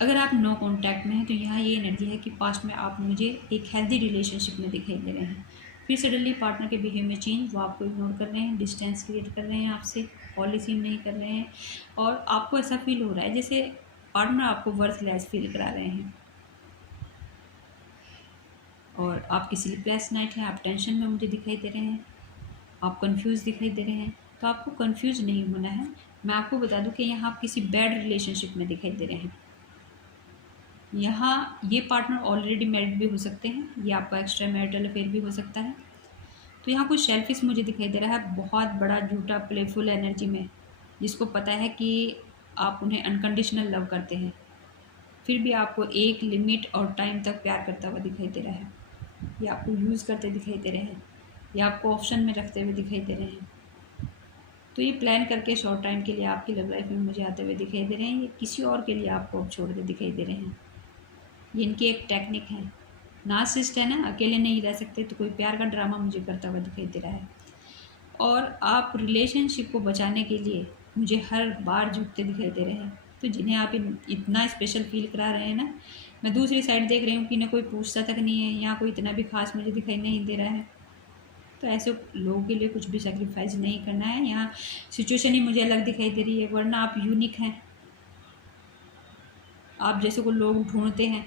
अगर आप no contact में हैं तो यहाँ ये एनर्जी है कि पास्ट में आप मुझे एक हेल्दी रिलेशनशिप में दिखाई दे रहे हैं, फिर सडनली पार्टनर के बिहेव में चेंज, वो आपको इग्नोर कर रहे हैं, डिस्टेंस क्रिएट कर रहे हैं आपसे, कॉल रिसीव नहीं कर रहे हैं, और आपको ऐसा फील हो रहा है जैसे पार्टनर आपको वर्थलेस फील करा रहे हैं, और आपकी स्लीपलेस नाइट है, आप टेंशन में मुझे दिखाई दे रहे हैं, आप कंफ्यूज दिखाई दे रहे हैं। तो आपको कंफ्यूज नहीं होना है। मैं आपको बता दूं कि यहाँ आप किसी बैड रिलेशनशिप में दिखाई दे रहे हैं। यहाँ ये पार्टनर ऑलरेडी मैरिड भी हो सकते हैं, ये आपका एक्स्ट्रा मैरिटल अफेयर भी हो सकता है। तो यहाँ कुछ सेल्फिश मुझे दिखाई दे रहा है, बहुत बड़ा झूठा प्लेफुल एनर्जी में, जिसको पता है कि आप उन्हें अनकंडीशनल लव करते हैं, फिर भी आपको एक लिमिट और टाइम तक प्यार करता हुआ दिखाई दे रहा है, या आपको यूज़ करते दिखाई दे रहे हैं, या आपको ऑप्शन में रखते हुए दिखाई दे रहे हैं। तो ये प्लान करके शॉर्ट टाइम के लिए आपकी लव लाइफ में मुझे आते हुए दिखाई दे रहे हैं, ये किसी और के लिए आपको अब छोड़ के दिखाई दे रहे हैं। ये इनकी एक टेक्निक है, नार्सिसिस्ट है ना, अकेले नहीं रह सकते, तो कोई प्यार का ड्रामा मुझे करता हुआ दिखाई दे रहा है। और आप रिलेशनशिप को बचाने के लिए मुझे हर बार झुकते दिखाई दे रहे हैं। तो जिन्हें आप इतना स्पेशल फील करा रहे हैं ना, मैं दूसरी साइड देख रही हूँ कि ना कोई पूछता तक नहीं है, यहाँ कोई इतना भी खास मुझे दिखाई नहीं दे रहा है। तो ऐसे लोगों के लिए कुछ भी सेक्रीफाइस नहीं करना है। यहाँ सिचुएशन ही मुझे अलग दिखाई दे रही है, वरना आप यूनिक हैं, आप जैसे को लोग ढूंढते हैं।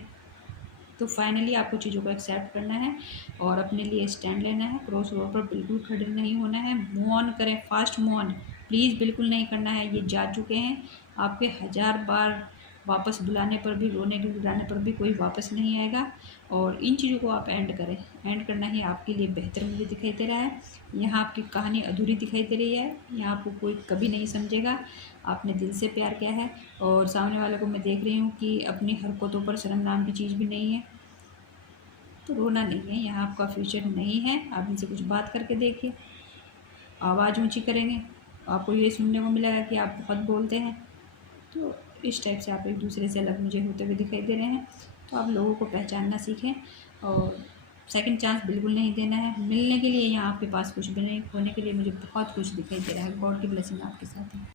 तो फाइनली आपको चीज़ों को एक्सेप्ट करना है और अपने लिए स्टैंड लेना है, क्रॉस रोड पर बिल्कुल खड़े नहीं होना है, मूव ऑन करें, फास्ट मूव ऑन प्लीज़ बिल्कुल नहीं करना है। ये जा चुके हैं, आपके 1000 बार वापस बुलाने पर भी, रोने के बुलाने पर भी कोई वापस नहीं आएगा। और इन चीज़ों को आप एंड करें, एंड करना ही आपके लिए बेहतर मुझे दिखाई दे रहा है। यहाँ आपकी कहानी अधूरी दिखाई दे रही है, यहाँ आपको कोई कभी नहीं समझेगा, आपने दिल से प्यार किया है, और सामने वाले को मैं देख रही हूँ कि अपनी हरकतों पर शर्म नाम की चीज़ भी नहीं है। तो रोना नहीं है, यहाँ आपका फ्यूचर नहीं है। आप इनसे कुछ बात करके देखिए, आवाज़ ऊंची करेंगे, आपको ये सुनने को मिलेगा कि आप बहुत बोलते हैं। तो इस टाइप से आप एक दूसरे से अलग मुझे होते हुए दिखाई दे रहे हैं। तो आप लोगों को पहचानना सीखें, और सेकंड चांस बिल्कुल नहीं देना है। मिलने के लिए यहाँ आपके पास कुछ भी नहीं, होने के लिए मुझे बहुत कुछ दिखाई दे रहा है। गॉड की ब्लेसिंग आपके साथ है।